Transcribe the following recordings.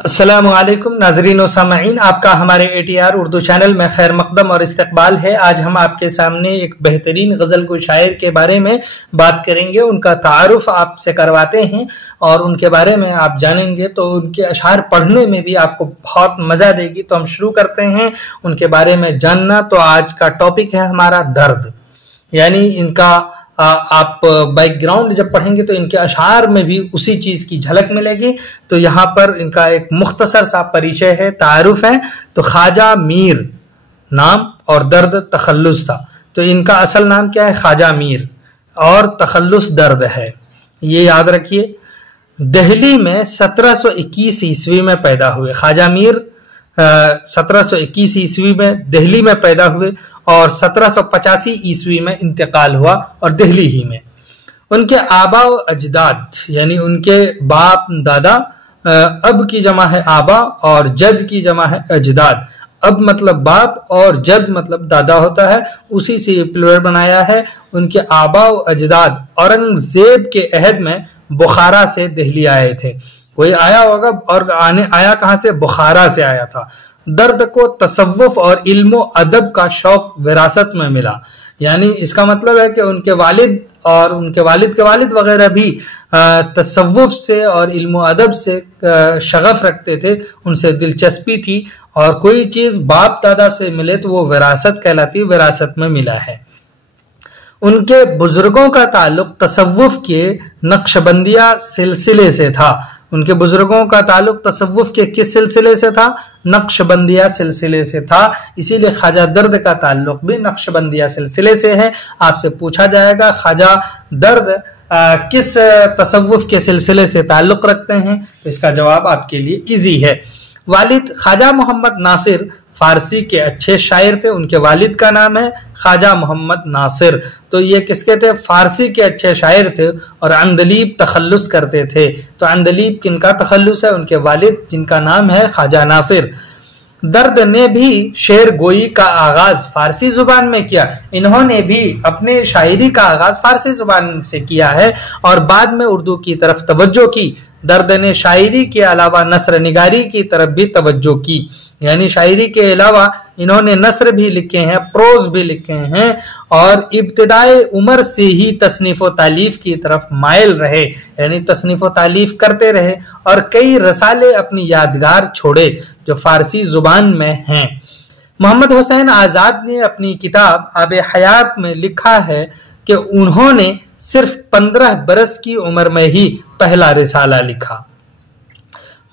अस्सलाम वालेकुम नाजरीन व सामईन, आपका हमारे ATR उर्दू चैनल में खैर मकदम और इस्तकबाल है। आज हम आपके सामने एक बेहतरीन गज़ल को शायर के बारे में बात करेंगे। उनका तारुफ आपसे करवाते हैं और उनके बारे में आप जानेंगे तो उनके अशार पढ़ने में भी आपको बहुत मज़ा देगी। तो हम शुरू करते हैं उनके बारे में जानना। तो आज का टॉपिक है हमारा दर्द, यानी इनका आप बैकग्राउंड जब पढ़ेंगे तो इनके अशार में भी उसी चीज की झलक मिलेगी। तो यहाँ पर इनका एक मुख्तसर सा परिचय है, तारुफ है। तो ख्वाजा मीर नाम और दर्द तखल्लुस था। तो इनका असल नाम क्या है? ख्वाजा मीर और तखल्लुस दर्द है, ये याद रखिए। दिल्ली में 1721 ईस्वी में पैदा हुए ख्वाजा मीर। 1721 ईस्वी में दिल्ली में पैदा हुए और 1785 ईस्वी में इंतकाल हुआ और दिल्ली ही में। उनके आबा व अजदाद यानी उनके बाप दादा, अब की जमा है आबा और जद की जमा है अजदाद। अब मतलब बाप और जद मतलब दादा होता है, उसी से ये प्लूरल बनाया है। उनके आबा व अजदाद औरंगजेब के अहद में बुखारा से दिल्ली आए थे। कोई आया होगा और आया कहाँ से? बुखारा से आया था। दर्द को तसव्वुफ और इल्म अदब का शौक विरासत में मिला, यानी इसका मतलब है कि उनके वालिद और उनके वालिद के वालिद वगैरह भी तसव्वुफ से और इल्म अदब से शगफ रखते थे, उनसे दिलचस्पी थी। और कोई चीज बाप दादा से मिले तो वो विरासत कहलाती, विरासत में मिला है। उनके बुजुर्गों का ताल्लुक तसव्वुफ के नक्शबंदिया सिलसिले से था। उनके बुजुर्गों का ताल्लुक तसव्वुफ के किस सिलसिले से था? नक्शबंदिया सिलसिले से था। इसीलिए ख्वाजा दर्द का ताल्लुक भी नक्शबंदिया सिलसिले से है। आपसे पूछा जाएगा ख्वाजा दर्द किस तसव्वुफ के सिलसिले से ताल्लुक रखते हैं, तो इसका जवाब आपके लिए इजी है। वालिद ख्वाजा मोहम्मद नासिर फारसी के अच्छे शायर थे। उनके वालिद का नाम है ख्वाजा मोहम्मद नासिर। तो ये किसके थे? फारसी के अच्छे शायर थे और अंदलीब तखल्लुस करते थे। तो अंदलीब किनका तखल्लुस है? उनके वालिद, जिनका नाम है ख्वाजा नासिर। दर्द ने भी शेर गोई का आगाज फारसी जुबान में किया। इन्होंने भी अपने शायरी का आगाज फारसी जुबान से किया है और बाद में उर्दू की तरफ तवज्जो की। दर्द ने शायरी के अलावा नस्र निगारी की तरफ भी तवज्जो की, यानी शायरी के अलावा इन्होंने नस्र भी लिखे हैं, प्रोज भी लिखे हैं और इब्तिदाए उम्र से ही तसनीफ व तालीफ की तरफ माइल रहे, यानी तसनीफ व तालीफ करते रहे और कई रसाले अपनी यादगार छोड़े जो फारसी जुबान में हैं। मोहम्मद हुसैन आजाद ने अपनी किताब आब हयात में लिखा है कि उन्होंने सिर्फ 15 बरस की उम्र में ही पहला रिसाला लिखा।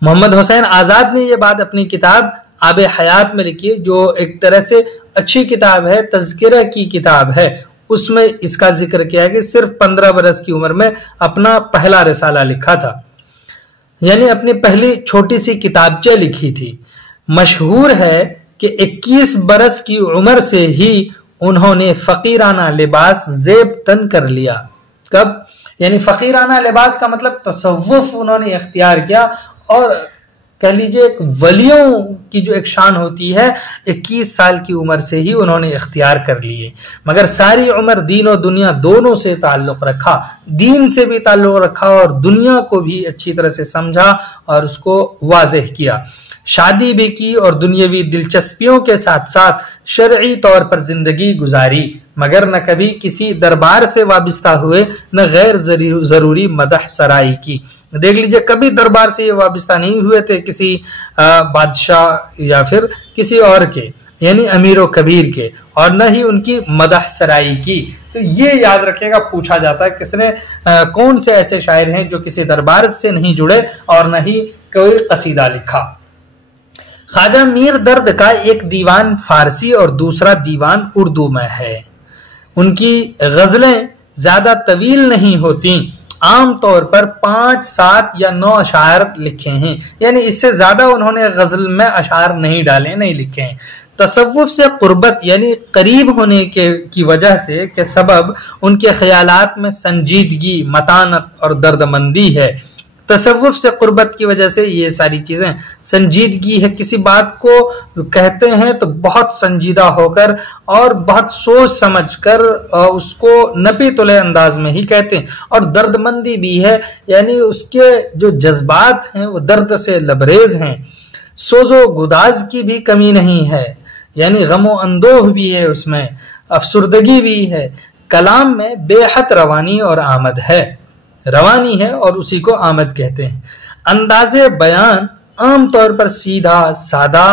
मोहम्मद हुसैन आजाद ने ये बात अपनी किताब आब हयात में लिखी, जो एक तरह से अच्छी किताब है, तज़किरा की किताब है। उसमें इसका जिक्र किया है कि सिर्फ 15 बरस की उम्र में अपना पहला रिसाला लिखा था, यानी अपनी पहली छोटी सी किताबचे लिखी थी। मशहूर है कि 21 बरस की उम्र से ही उन्होंने फकीराना लिबास जेब तन कर लिया। कब? यानी फकीराना लिबास का मतलब तसव्वुफ उन्होंने इख्तियार किया और कह लीजिए एक वलियों की जो एक शान होती है, 21 साल की उम्र से ही उन्होंने इख्तियार कर लिए। मगर सारी उम्र दीन और दुनिया दोनों से ताल्लुक रखा, दीन से भी ताल्लुक रखा और दुनिया को भी अच्छी तरह से समझा और उसको वाज़ेह किया। शादी भी की और दुनियावी दिलचस्पियों के साथ साथ शरई तौर पर जिंदगी गुजारी, मगर न कभी किसी दरबार से वाबिस्ता हुए, न गैर जरूरी मदह सराई की। देख लीजिए, कभी दरबार से ये वाबिस्ता नहीं हुए थे किसी बादशाह या फिर किसी और के, यानी अमीर व कबीर के, और न ही उनकी मदह सराई की। तो ये याद रखिएगा, पूछा जाता है किसने कौन से ऐसे शायर हैं जो किसी दरबार से नहीं जुड़े और न ही कोई कसीदा लिखा। ख्वाजा मीर दर्द का एक दीवान फारसी और दूसरा दीवान उर्दू में है। उनकी गजलें ज्यादा तवील नहीं होती, आम तौर पर 5, 7 या 9 अशार लिखे हैं, यानी इससे ज्यादा उन्होंने गजल में अशार नहीं डाले, नहीं लिखे हैं। तसव्वुफ से कुर्बत यानी करीब होने की वजह से के सबब उनके ख्यालात में संजीदगी, मतानत और दर्दमंदी है। تصوف سے قربت کی وجہ سے یہ ساری چیزیں سنجیدگی ہے، کسی بات کو کہتے ہیں تو بہت سنجیدہ ہو کر اور بہت سوچ سمجھ کر اس کو نپی تلے انداز میں ہی کہتے ہیں، اور درد مندی بھی ہے، یعنی اس کے جو جذبات ہیں وہ درد سے لبریز ہیں، سوز و گداز کی بھی کمی نہیں ہے، یعنی غم و اندوہ بھی ہے، اس میں افسردگی بھی ہے، کلام میں بے حد روانی اور آمد ہے، روانی ہے اور اسی کو آمد کہتے ہیں۔ انداز بیان عام طور پر سیدھا سادہ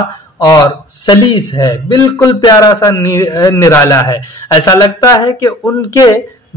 اور سلیس ہے، بالکل پیارا سا نرالا ہے، ایسا لگتا ہے کہ ان کے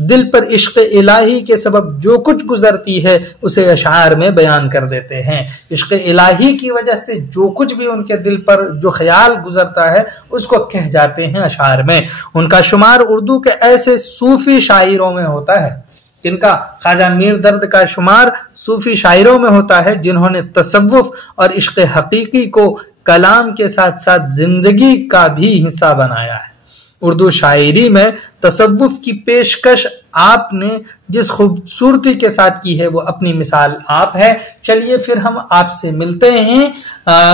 دل پر عشق الہی کے سبب جو کچھ گزرتی ہے اسے اشعار میں بیان کر دیتے ہیں، عشق الہی کی وجہ سے جو کچھ بھی ان کے دل پر جو خیال گزرتا ہے اس کو کہہ جاتے ہیں اشعار میں۔ ان کا شمار اردو کے ایسے صوفی شاعروں میں ہوتا ہے، جن کا خواجہ میر درد کا شمار صوفی شاعروں میں ہوتا ہے جنہوں نے تصوف اور عشق حقیقی کو کلام کے ساتھ ساتھ زندگی کا بھی حصہ بنایا ہے۔ اردو شاعری میں تصوف کی پیشکش آپ نے جس خوبصورتی کے ساتھ کی ہے وہ اپنی مثال آپ ہے۔ چلیے پھر ہم آپ سے ملتے ہیں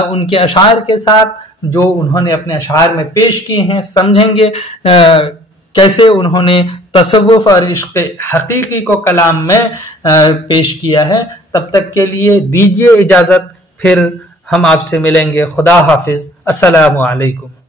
ان کے اشعار کے ساتھ جو انہوں نے اپنے اشعار میں پیش کیے ہیں، سمجھیں گے کیسے انہوں نے تصوف اور عشق حقیقی کو کلام میں پیش کیا ہے۔ تب تک کے لیے دیجیے اجازت، پھر ہم آپ سے ملیں گے۔ خدا حافظ، السلام علیکم۔